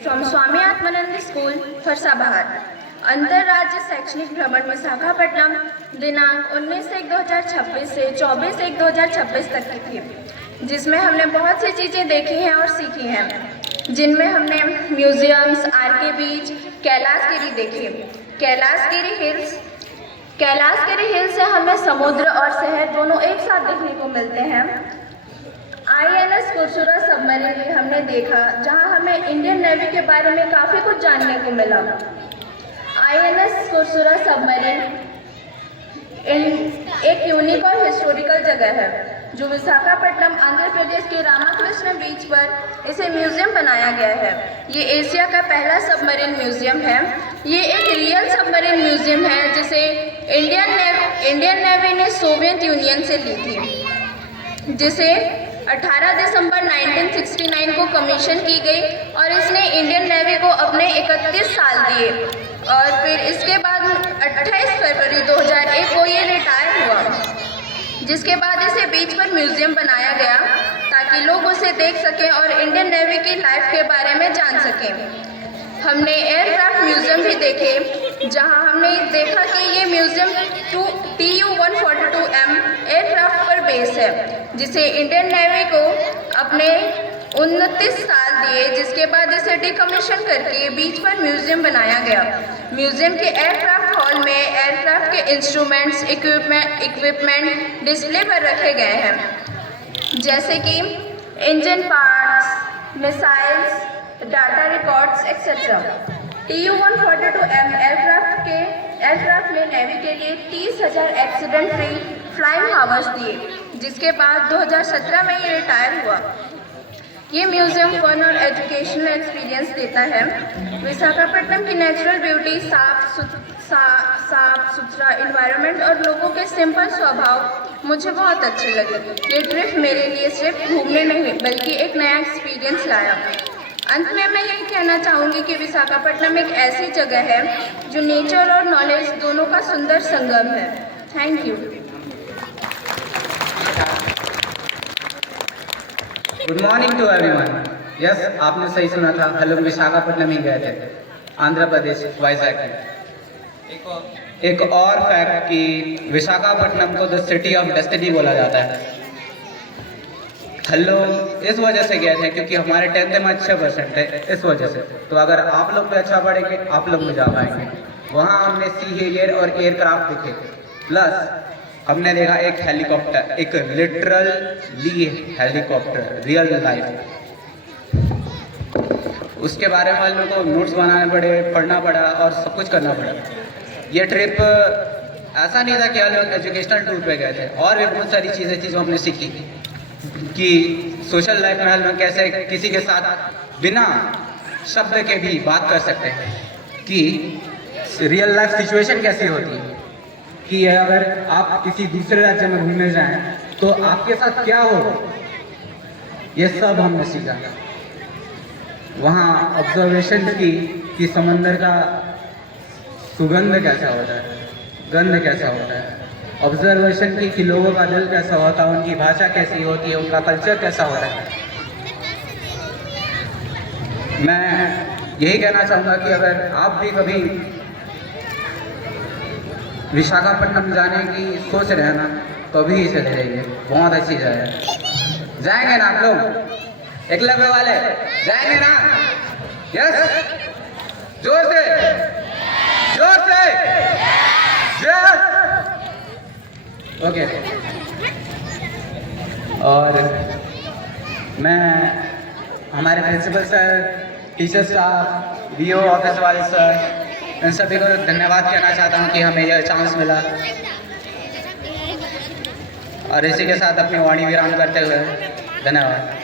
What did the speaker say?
From Swami Atmanand school Pharsabahar अंतर्राज्य शैक्षणिक भ्रमण विशाखापट्टनम दिनांक 19/1/2026 से 24/1/2026 तक की थी, जिसमें हमने बहुत सी चीज़ें देखी हैं और सीखी हैं, जिनमें हमने म्यूजियम्स, आर.के. बीच, कैलाशगिरी देखी। कैलाशगिरी हिल्स से हमें समुद्र और शहर दोनों एक साथ देखने को मिलते हैं। INS कुरसुरा सबमरीन भी हमने देखा, जहां हमें इंडियन नेवी के बारे में काफ़ी कुछ जानने को मिला। INS कुरसुरा सबमरीन एक यूनिक और हिस्टोरिकल जगह है, जो विशाखापट्टनम आंध्र प्रदेश के रामाकृष्ण बीच पर इसे म्यूजियम बनाया गया है। ये एशिया का पहला सबमरीन म्यूजियम है। ये एक रियल सबमरीन म्यूजियम है, जिसे इंडियन नेवी ने सोवियत यूनियन से ली थी, जिसे 18 दिसंबर 1969 को कमीशन की गई और इसने इंडियन नेवी को अपने 31 साल दिए और फिर इसके बाद 28 फरवरी 2001 को ये रिटायर हुआ, जिसके बाद इसे बीच पर म्यूजियम बनाया गया ताकि लोग उसे देख सकें और इंडियन नेवी की लाइफ के बारे में जान सकें। हमने एयरक्राफ्ट म्यूजियम भी देखे, जहां हमने देखा कि ये म्यूजियम TU-142M एयरक्राफ्ट पर बेस है, जिसे इंडियन नेवी को अपने 29 साल दिए, जिसके बाद इसे डिकमीशन करके बीच पर म्यूजियम बनाया गया। म्यूजियम के एयरक्राफ्ट हॉल में एयरक्राफ्ट के इंस्ट्रूमेंट्स, इक्विपमेंट डिस्प्ले पर रखे गए हैं, जैसे कि engine parts, missiles, data records etcetera. TU-142M aircraft ने नेवी के लिए 30,000 एक्सीडेंट फ्री फ्लाइंग आवर्स दिए, जिसके बाद 2017 में ये रिटायर हुआ। ये म्यूजियम फन और एजुकेशनल एक्सपीरियंस देता है। विशाखापट्टनम की नेचुरल ब्यूटी, साफ सुथरा इन्वायरमेंट और लोगों के सिंपल स्वभाव मुझे बहुत अच्छे लगे। ये ट्रिप मेरे लिए सिर्फ घूमने नहीं बल्कि एक नया एक्सपीरियंस लाया। अंत में मैं यही कहना चाहूँगी कि विशाखापट्टनम एक ऐसी जगह है जो नेचर और नॉलेज दोनों का सुंदर संगम है। Thank you. Good morning to everyone. Yes, आपने सही सुना था, हम लोग विशाखापट्टनम ही गए थे, आंध्र प्रदेश, वाइजैक में। एक और फैक्ट कि विशाखापट्टनम को द सिटी ऑफ डेस्टिनी बोला जाता है। हम लोग इस वजह से गए थे क्योंकि हमारे 10th में अच्छे परसेंट थे, इस वजह से। तो अगर आप लोग भी अच्छा पढ़ेंगे, आप लोग भी जा पाएंगे। वहाँ हमने सी एयर और एयरक्राफ्ट देखे, प्लस हमने देखा एक हेलीकॉप्टर, एक लिटरली हेलीकॉप्टर, रियल लाइफ। उसके बारे में हम लोग को नोट्स बनाने पड़े, पढ़ना पड़ा और सब कुछ करना पड़ा। ये ट्रिप ऐसा नहीं था कि हम लोग एजुकेशनल टूर पे गए थे, और भी बहुत सारी चीज़ें थी जो हमने सीखी कि सोशल लाइफ में हम लोग कैसे किसी के साथ बिना शब्द के भी बात कर सकते हैं, कि रियल लाइफ सिचुएशन कैसी होती है, कि अगर आप किसी दूसरे राज्य में घूमने जाएं तो आपके साथ क्या हो, ये सब हमने सीखा। वहाँ ऑब्जर्वेशन की कि समंदर का सुगंध कैसा होता है, गंध कैसा होता है, ऑब्जर्वेशन की कि लोगों का दिल कैसा होता है, उनकी भाषा कैसी होती है, उनका कल्चर कैसा होता है। मैं यही कहना चाहूँगा कि अगर आप भी कभी विशाखापट्टनम जाने की सोच रहे हैं ना, तो अभी ही चले जाइए, बहुत अच्छी जगह है। जाएंगे ना आप लोग, एकलव्य वाले जाएंगे ना? यस, जोर से यस। ओके। और मैं हमारे principal sir, teacher staff, BO office वाले सर, इन सभी को धन्यवाद कहना चाहता हूँ कि हमें यह चांस मिला। और इसी के साथ अपनी वाणी विराम करते हुए धन्यवाद।